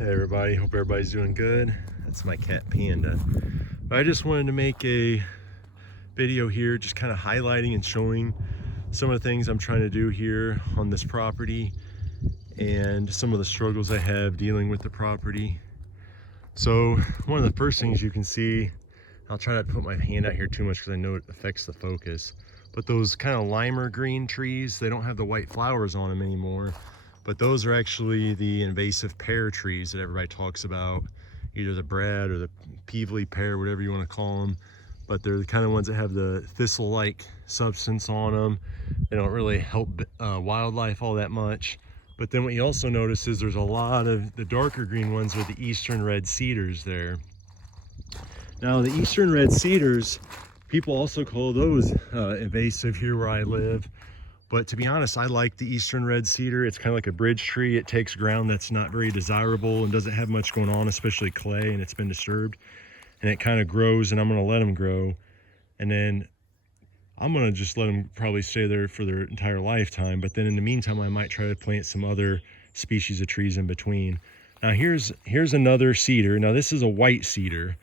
Hey everybody, hope everybody's doing good. That's my cat Panda. But I just wanted to make a video here just kind of highlighting and showing some of the things I'm trying to do here on this property and some of the struggles I have dealing with the property. So one of the first things you can see, I'll try not to put my hand out here too much because I know it affects the focus, but those kind of limer green trees, they don't have the white flowers on them anymore. But those are actually the invasive pear trees that everybody talks about, either the Brad or the Peevely pear, whatever you want to call them. But they're the kind of ones that have the thistle-like substance on them. They don't really help wildlife all that much. But then what you also notice is there's a lot of the darker green ones with the eastern red cedars there. Now the eastern red cedars, people also call those invasive here where I live. But to be honest, I like the eastern red cedar. It's kind of like a bridge tree. It takes ground that's not very desirable and doesn't have much going on, especially clay, and it's been disturbed. And it kind of grows, and I'm going to let them grow. And then I'm going to just let them probably stay there for their entire lifetime. But then in the meantime, I might try to plant some other species of trees in between. Now here's another cedar. Now this is a white cedar.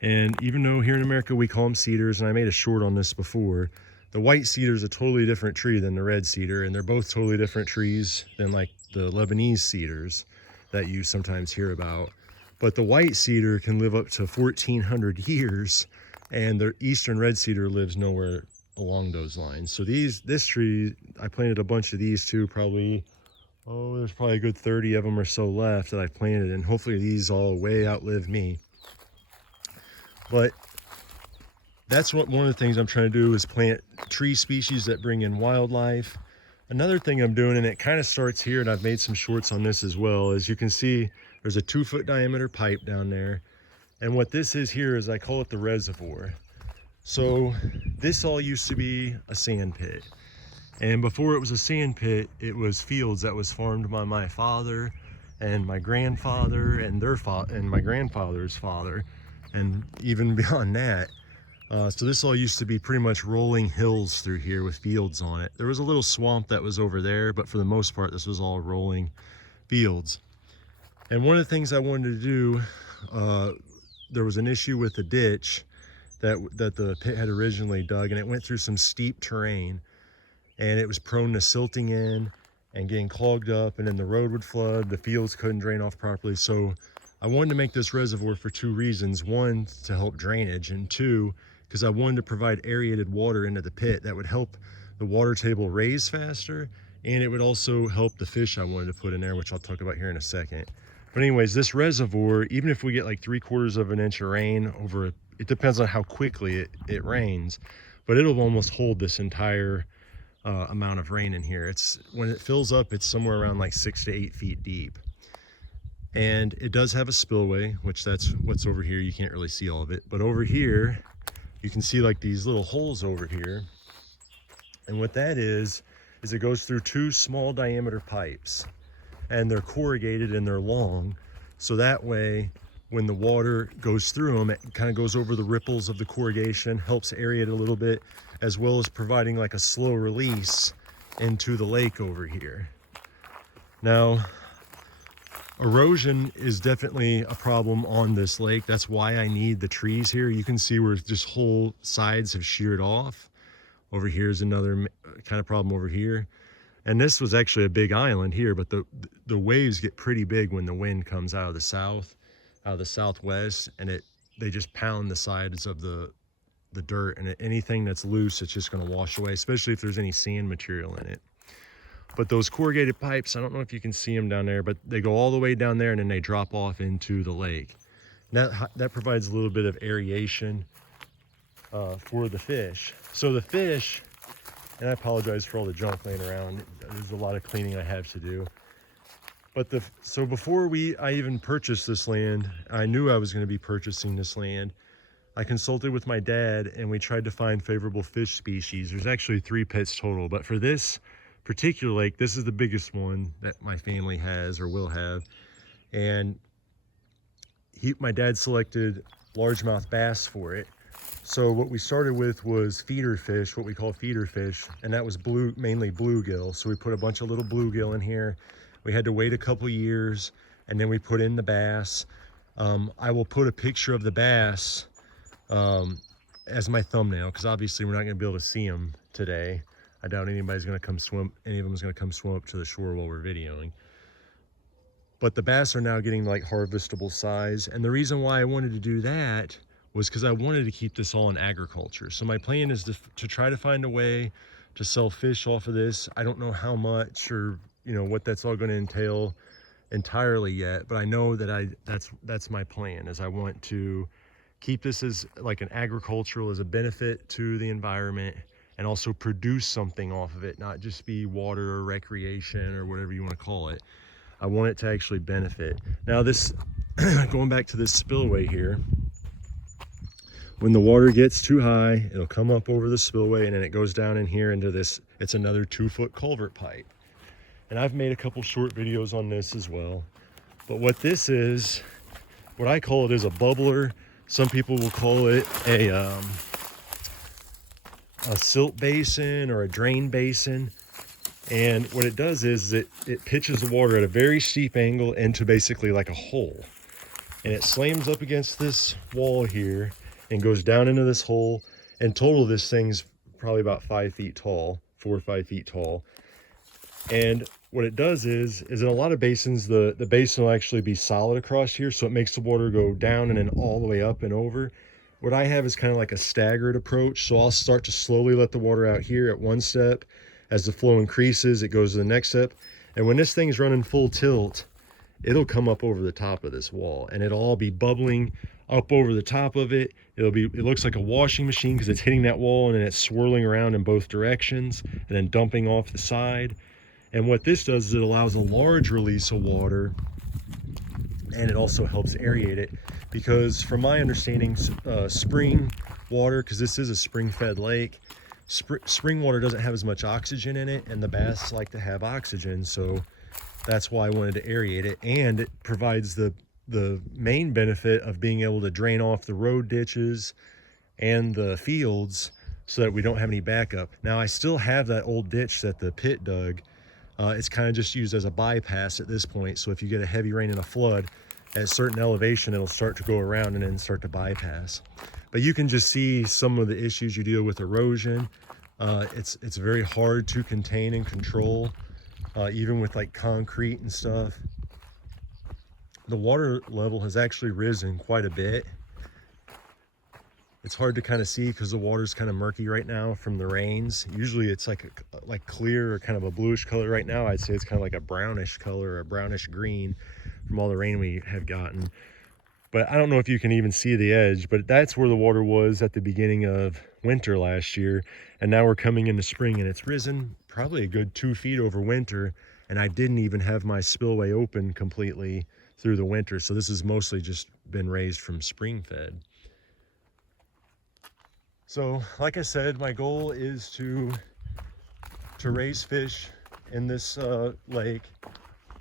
And even though here in America we call them cedars, and I made a short on this before, the white cedar is a totally different tree than the red cedar, and they're both totally different trees than like the Lebanese cedars that you sometimes hear about. But the white cedar can live up to 1,400 years, and the eastern red cedar lives nowhere along those lines. So this tree, I planted a bunch of these too, probably, there's probably a good 30 of them or so left that I've planted, and hopefully these all way outlive me. But that's what one of the things I'm trying to do, is plant tree species that bring in wildlife. Another thing I'm doing, and it kind of starts here, and I've made some shorts on this as well, as you can see, there's a 2-foot diameter pipe down there. And what this is here is, I call it the reservoir. So this all used to be a sand pit. And before it was a sand pit, it was fields that was farmed by my father and my grandfather and and my grandfather's father, and even beyond that. So this all used to be pretty much rolling hills through here with fields on it. There was a little swamp that was over there, but for the most part, this was all rolling fields. And one of the things I wanted to do, there was an issue with the ditch that the pit had originally dug, and it went through some steep terrain, and it was prone to silting in and getting clogged up, and then the road would flood, the fields couldn't drain off properly. So I wanted to make this reservoir for 2 reasons. One, to help drainage, and 2, because I wanted to provide aerated water into the pit that would help the water table raise faster, and it would also help the fish I wanted to put in there, which I'll talk about here in a second. But anyways, this reservoir, even if we get like 3/4 of an inch of rain over, it depends on how quickly it rains, but it'll almost hold this entire amount of rain in here. When it fills up, it's somewhere around like 6 to 8 feet deep. And it does have a spillway, which that's what's over here. You can't really see all of it, but over here, you can see like these little holes over here. And what that is it goes through 2 small diameter pipes, and they're corrugated and they're long. So that way, when the water goes through them, it kind of goes over the ripples of the corrugation, helps aerate a little bit, as well as providing like a slow release into the lake over here. Now, erosion is definitely a problem on this lake. That's why I need the trees here. You can see where just whole sides have sheared off. Over here is another kind of problem over here. And this was actually a big island here, but the waves get pretty big when the wind comes out of the south, out of the southwest, and they just pound the sides of the dirt, and anything that's loose, it's just going to wash away, especially if there's any sand material in it. But those corrugated pipes, I don't know if you can see them down there, but they go all the way down there and then they drop off into the lake. That provides a little bit of aeration for the fish. So the fish, and I apologize for all the junk laying around. There's a lot of cleaning I have to do. But so before I even purchased this land, I knew I was going to be purchasing this land. I consulted with my dad, and we tried to find favorable fish species. There's actually 3 pits total, but for this particular lake, this is the biggest one that my family has or will have. And my dad selected largemouth bass for it. So what we started with was feeder fish, what we call feeder fish, and that was mainly bluegill. So we put a bunch of little bluegill in here. We had to wait a couple years and then we put in the bass. I will put a picture of the bass as my thumbnail, because obviously we're not going to be able to see them today. I doubt anybody's going to come swim, any of them is going to come swim up to the shore while we're videoing. But the bass are now getting like harvestable size. And the reason why I wanted to do that was because I wanted to keep this all in agriculture. So my plan is to try to find a way to sell fish off of this. I don't know how much or, you know, what that's all going to entail entirely yet, but I know that that's my plan, is I want to keep this as like an agricultural, as a benefit to the environment, and also produce something off of it, not just be water or recreation or whatever you want to call it. I want it to actually benefit. Now this, going back to this spillway here, when the water gets too high, it'll come up over the spillway and then it goes down in here into this, it's another 2-foot culvert pipe. And I've made a couple short videos on this as well. But what this is, what I call it is a bubbler. Some people will call it a silt basin or a drain basin. And what it does is it pitches the water at a very steep angle into basically like a hole. And it slams up against this wall here and goes down into this hole. In total, this thing's probably about 5 feet tall, 4 or 5 feet tall. And what it does is in a lot of basins, the basin will actually be solid across here, so it makes the water go down and then all the way up and over. What I have is kind of like a staggered approach, so I'll start to slowly let the water out here at one step. As the flow increases, it goes to the next step. And when this thing's running full tilt, it'll come up over the top of this wall, and it'll all be bubbling up over the top of it. It looks like a washing machine because it's hitting that wall and then it's swirling around in both directions and then dumping off the side. And what this does is it allows a large release of water, and it also helps aerate it, because from my understanding, spring water, because this is a spring-fed lake, spring water doesn't have as much oxygen in it, and the bass like to have oxygen, so that's why I wanted to aerate it. And it provides the main benefit of being able to drain off the road ditches and the fields so that we don't have any backup. Now I still have that old ditch that the pit dug. It's kind of just used as a bypass at this point. So if you get a heavy rain and a flood at a certain elevation, it'll start to go around and then start to bypass. But you can just see some of the issues you deal with erosion. It's very hard to contain and control, even with like concrete and stuff. The water level has actually risen quite a bit. It's hard to kind of see because the water's kind of murky right now from the rains. Usually it's like clear or kind of a bluish color. Right now I'd say it's kind of like a brownish color or a brownish green from all the rain we have gotten. But I don't know if you can even see the edge, but that's where the water was at the beginning of winter last year. And now we're coming into spring, and it's risen probably a good 2 feet over winter. And I didn't even have my spillway open completely through the winter. So this has mostly just been raised from spring fed. So like I said, my goal is to raise fish in this lake.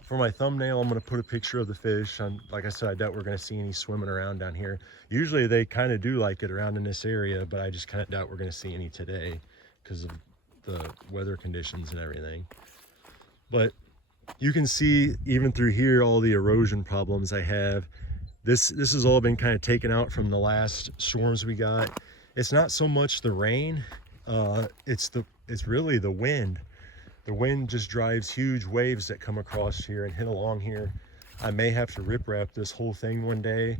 For my thumbnail, I'm going to put a picture of the fish. Like I said, I doubt we're going to see any swimming around down here. Usually they kind of do like it around in this area, but I just kind of doubt we're going to see any today because of the weather conditions and everything. But you can see even through here all the erosion problems I have. This has all been kind of taken out from the last storms we got. It's not so much the rain, it's really the wind. The wind just drives huge waves that come across here and hit along here. I may have to riprap this whole thing one day,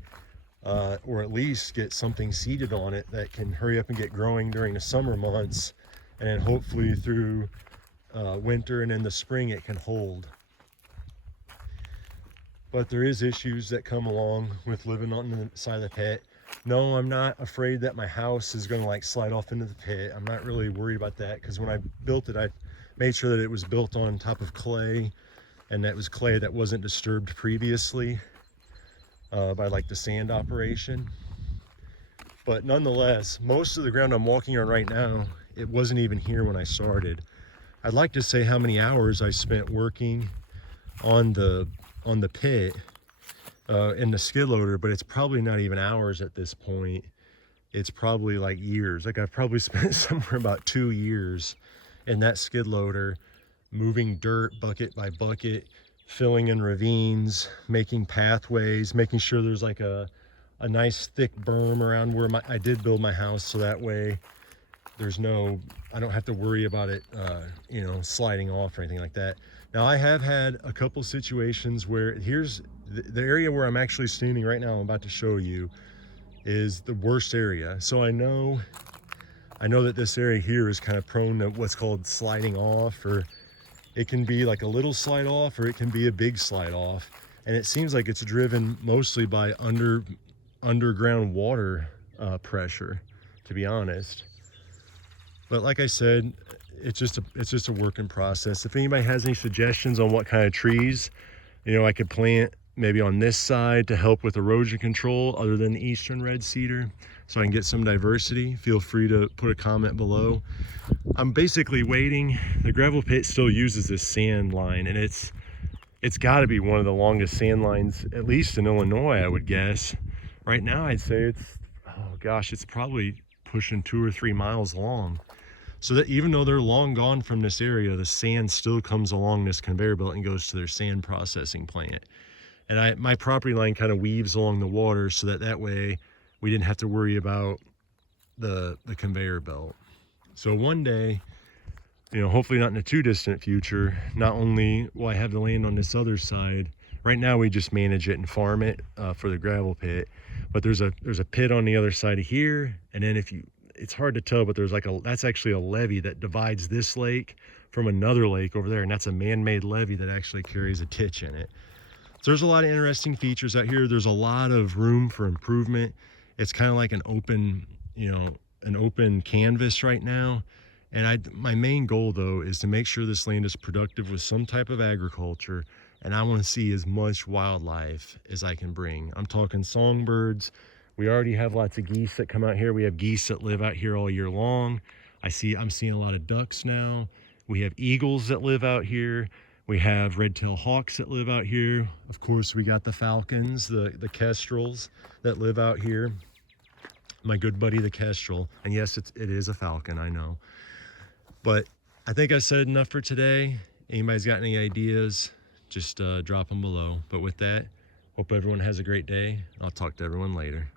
or at least get something seeded on it that can hurry up and get growing during the summer months, and then hopefully through winter and in the spring it can hold. But there is issues that come along with living on the side of the pit. No, I'm not afraid that my house is going to like slide off into the pit. I'm not really worried about that, because when I built it, I made sure that it was built on top of clay, and that was clay that wasn't disturbed previously by like the sand operation. But nonetheless, most of the ground I'm walking on right now, it wasn't even here when I started. I'd like to say how many hours I spent working on the pit in the skid loader, but it's probably not even hours at this point. It's probably like years. Like I've probably spent somewhere about 2 years in that skid loader, moving dirt bucket by bucket, filling in ravines, making pathways, making sure there's like a nice thick berm around where I did build my house, so that way there's no, I don't have to worry about it, you know, sliding off or anything like that. Now I have had a couple situations where, here's the area where I'm actually standing right now, I'm about to show you, is the worst area. So I know that this area here is kind of prone to what's called sliding off, or it can be like a little slide off, or it can be a big slide off. And it seems like it's driven mostly by underground water pressure, to be honest. But like I said, it's just a working process. If anybody has any suggestions on what kind of trees, you know, I could plant maybe on this side to help with erosion control other than the eastern red cedar, so I can get some diversity, feel free to put a comment below. I'm basically waiting. The gravel pit still uses this sand line, and it's got to be one of the longest sand lines, at least in Illinois, I would guess. Right now I'd say it's, oh gosh, it's probably pushing 2 or 3 miles long. So that even though they're long gone from this area, the sand still comes along this conveyor belt and goes to their sand processing plant. And my property line kind of weaves along the water, so that way we didn't have to worry about the conveyor belt. So one day, you know, hopefully not in a too distant future, not only will I have the land on this other side, right now we just manage it and farm it for the gravel pit, but there's a pit on the other side of here. And then it's hard to tell, but there's like that's actually a levee that divides this lake from another lake over there, and that's a man-made levee that actually carries a ditch in it. So there's a lot of interesting features out here. There's a lot of room for improvement. It's kind of like an open, you know, an open canvas right now. And my main goal though is to make sure this land is productive with some type of agriculture, and I want to see as much wildlife as I can bring. I'm talking songbirds. We already have lots of geese that come out here. We have geese that live out here all year long. I'm seeing a lot of ducks now. We have eagles that live out here. We have red-tailed hawks that live out here. Of course, we got the falcons, the kestrels that live out here. My good buddy, the kestrel. And yes, it is a falcon, I know. But I think I said enough for today. Anybody's got any ideas, just drop them below. But with that, hope everyone has a great day. I'll talk to everyone later.